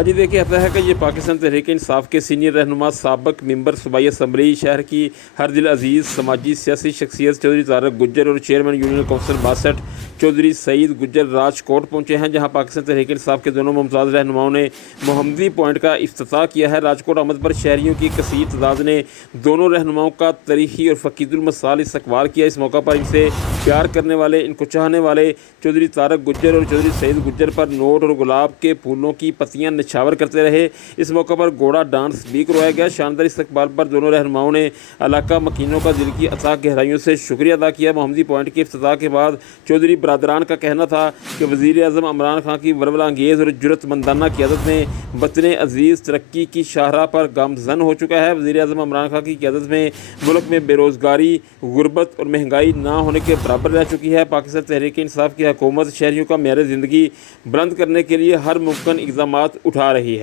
آج ہی دیکھے جاتا ہے کہ یہ پاکستان تحریک انصاف کے سینئر رہنما سابق ممبر صوبائی اسمبلی شہر کی ہر دل عزیز سماجی سیاسی شخصیت چودھری طارق گجر اور چیئرمین یونین کونسل 62 چودھری سعید گجر راجکوٹ پہنچے ہیں، جہاں پاکستان تحریک انصاف کے دونوں ممتاز رہنماؤں نے محمدی پوائنٹ کا افتتاح کیا ہے۔ راجکوٹ آمد پر شہریوں کی کثیر تعداد نے دونوں رہنماؤں کا تاریخی اور فقید المثال استقبال کیا۔ اس موقع پر ان سے پیار کرنے والے، ان کو چاہنے والے چودھری طارق گجر اور چودھری سعید گجر پر نوٹ اور گلاب کے پھولوں کی پتیاں نچھاور کرتے رہے۔ اس موقع پر گھوڑا ڈانس بھی کروایا گیا۔ شاندار استقبال پر دونوں رہنماؤں نے علاقہ مکینوں کا دل کی اثاق گہرائیوں سے شکریہ ادا کیا۔ محمدی پوائنٹ کے افتتاح کے بعد چودھری برادران کا کہنا تھا کہ وزیر اعظم عمران خان کی ولولہ انگیز اور جرأت مندانہ قیادت نے وطن عزیز ترقی کی شاہراہ پر گامزن ہو چکا ہے۔ وزیر اعظم عمران خان کی قیادت میں ملک میں بے روزگاری، غربت اور مہنگائی نہ ہونے کے برابر رہ چکی ہے۔ پاکستان تحریک انصاف کی حکومت شہریوں کا معیار زندگی بلند کرنے کے لیے ہر ممکن اقدامات اٹھا رہی ہے۔